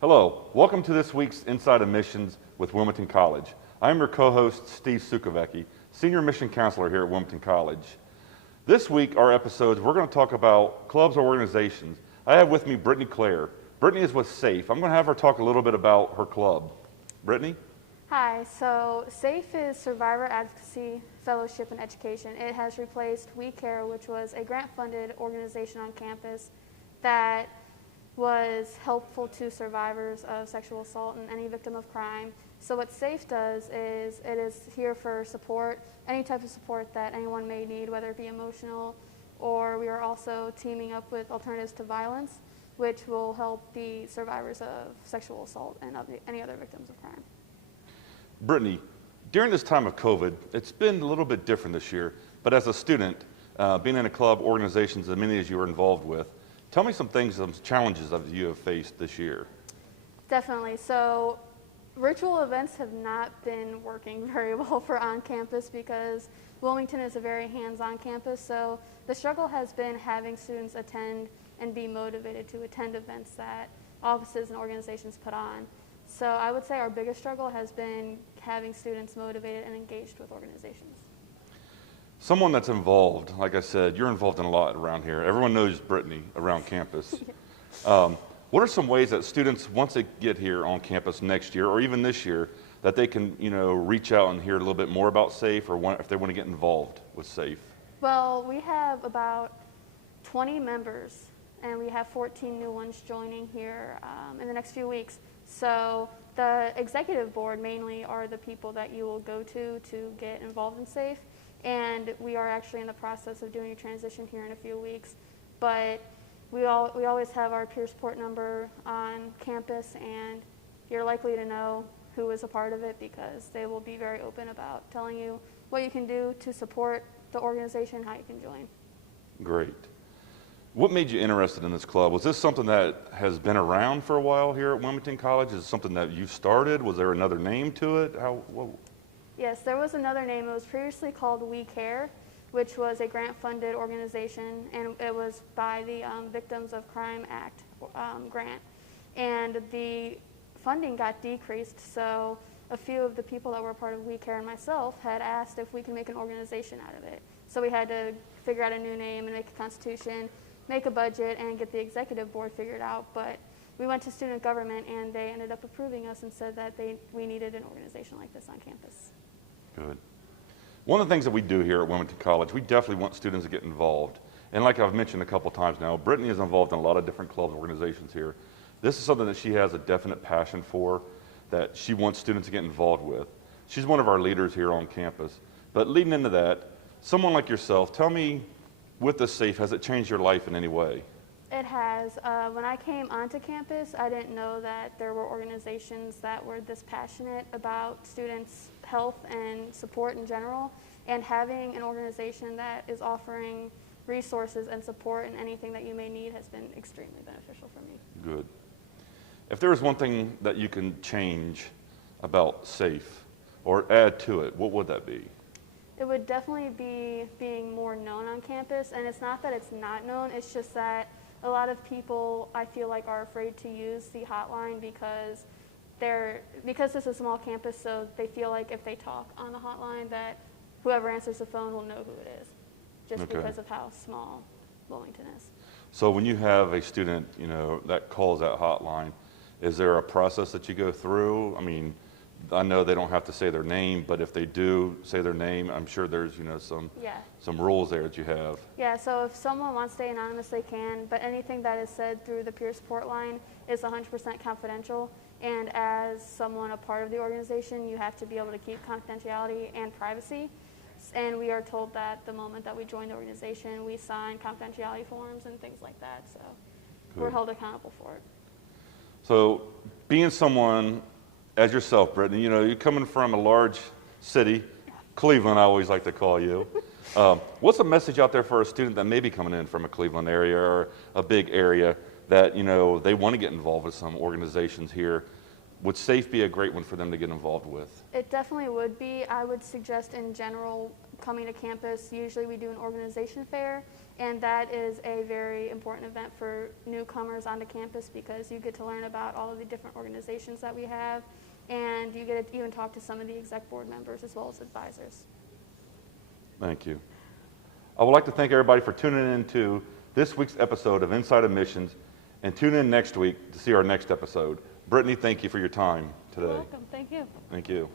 Hello, welcome to this week's Inside Admissions with Wilmington College. I'm your co-host, Steve Cukovecki, Senior Mission Counselor here at Wilmington College. This week, our episodes, we're going to talk about clubs or organizations. I have with me Brittany Clare. Brittany is with SAFE. I'm going to have her talk a little bit about her club. Brittany? Hi, so SAFE is Survivor Advocacy, Fellowship, and Education. It has replaced We Care, which was a grant-funded organization on campus that was helpful to survivors of sexual assault and any victim of crime. So what SAFE does is it is here for support, any type of support that anyone may need, whether it be emotional, or we are also teaming up with Alternatives to Violence, which will help the survivors of sexual assault and any other victims of crime. Brittany, during this time of COVID, it's been a little bit different this year, but as a student, being in a club, organizations, as many as you were involved with, tell me some things, some challenges that you have faced this year. Definitely. So virtual events have not been working very well for on-campus because Wilmington is a very hands-on campus. So the struggle has been having students attend and be motivated to attend events that offices and organizations put on. So I would say our biggest struggle has been having students motivated and engaged with organizations. Someone that's involved, like I said, you're involved in a lot around here. Everyone knows Brittany around campus. What are some ways that students, once they get here on campus next year or even this year, that they can, reach out and hear a little bit more about SAFE, or if they want to get involved with SAFE? Well, we have about 20 members, and we have 14 new ones joining here in the next few weeks. So the executive board mainly are the people that you will go to get involved in SAFE. And we are actually in the process of doing a transition here in a few weeks. But we always have our peer support number on campus, and you're likely to know who is a part of it because they will be very open about telling you what you can do to support the organization, how you can join. Great. What made you interested in this club? Was this something that has been around for a while here at Wilmington College? Is it something that you started? Was there another name to it? Yes, there was another name. It was previously called We Care, which was a grant-funded organization, and it was by the Victims of Crime Act grant. And the funding got decreased, so a few of the people that were part of We Care and myself had asked if we could make an organization out of it. So we had to figure out a new name and make a constitution, make a budget, and get the executive board figured out. But we went to student government, and they ended up approving us and said that we needed an organization like this on campus. Good. One of the things that we do here at Wilmington College, we definitely want students to get involved. And like I've mentioned a couple times now, Brittany is involved in a lot of different clubs and organizations here. This is something that she has a definite passion for, that she wants students to get involved with. She's one of our leaders here on campus. But leading into that, someone like yourself, tell me, with the SAFE, has it changed your life in any way? It has. When I came onto campus, I didn't know that there were organizations that were this passionate about students' health and support in general, and having an organization that is offering resources and support in anything that you may need has been extremely beneficial for me. Good. If there was one thing that you can change about SAFE or add to it, what would that be? It would definitely be being more known on campus, and it's not that it's not known, it's just that a lot of people, I feel like, are afraid to use the hotline because this is a small campus, so they feel like if they talk on the hotline that whoever answers the phone will know who it is, just because of how small Wilmington is. So when you have a student, that calls that hotline, is there a process that you go through? I mean, I know they don't have to say their name, but if they do say their name, I'm sure there's some rules there that you have. Yeah, so if someone wants to stay anonymous, they can, but anything that is said through the peer support line is 100% confidential, and as someone a part of the organization, you have to be able to keep confidentiality and privacy, and we are told that the moment that we join the organization, we sign confidentiality forms and things like that, so we're held accountable for it. So being someone as yourself, Brittany, you're coming from a large city, Cleveland, I always like to call you. What's a message out there for a student that may be coming in from a Cleveland area or a big area that, they want to get involved with some organizations here? Would SAFE be a great one for them to get involved with? It definitely would be. I would suggest in general coming to campus, usually we do an organization fair, And that is a very important event for newcomers onto campus because you get to learn about all of the different organizations that we have, and you get to even talk to some of the exec board members as well as advisors. Thank you. I would like to thank everybody for tuning in to this week's episode of Inside Admissions, and tune in next week to see our next episode. Brittany, thank you for your time today. You're welcome. Thank you. Thank you.